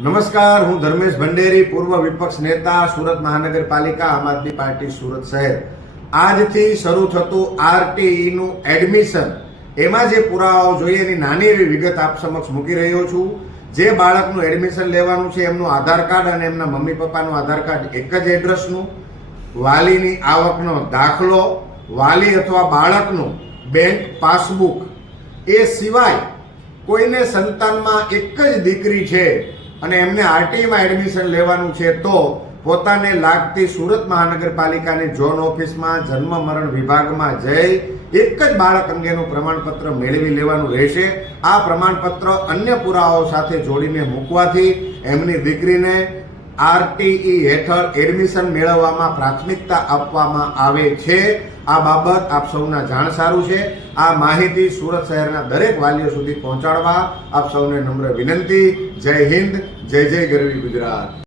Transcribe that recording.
નમસ્કાર, હું ધર્મેશ ભંડેરી, પૂર્વ વિપક્ષ નેતા, સુરત મહાનગરપાલિકા, આમ આદમી પાર્ટી, સુરત શહેર. આજથી શરૂ થતું આરટીઈનું એડમિશન, એમાં જે પુરાવાઓ જોઈએ એની નાની એવી વિગત આપ સમક્ષ મૂકી રહ્યો છું. જે બાળકનું એડમિશન લેવાનું છે, એમનું આધાર કાર્ડ અને એમના મમ્મી પપ્પાનું આધાર કાર્ડ એક જ એડ્રેસનું. વાલીની આવકનો દાખલો, વાલી અથવા બાળકનું બેંક પાસબુક. એ સિવાય કોઈને સંતાનમાં એક જ દીકરી છે. અને એમને આરટીમાં એડમિશન લેવાનું છે તો પોતાને લાગતી સુરત મહાનગરપાલિકાની ઝોન ઓફિસમાં, જન્મ મરણ વિભાગમાં જઈ એક જ બાળક અંગેનું પ્રમાણપત્ર મેળવી લેવાનું રહેશે. આ પ્રમાણપત્ર અન્ય પુરાવાઓ સાથે જોડીને મૂકવાથી એમની દીકરીને આરટીઈ હેઠળ એડમિશન મેળવવામાં પ્રાથમિકતા આપવામાં આવે છે. આ બાબત આપ સૌના જાણ સારું છે. આ માહિતી સુરત શહેરના દરેક વાલીઓ સુધી પહોંચાડવા આપ સૌને નમ્ર વિનંતી. જય હિન્દ, જય જય ગરવી ગુજરાત.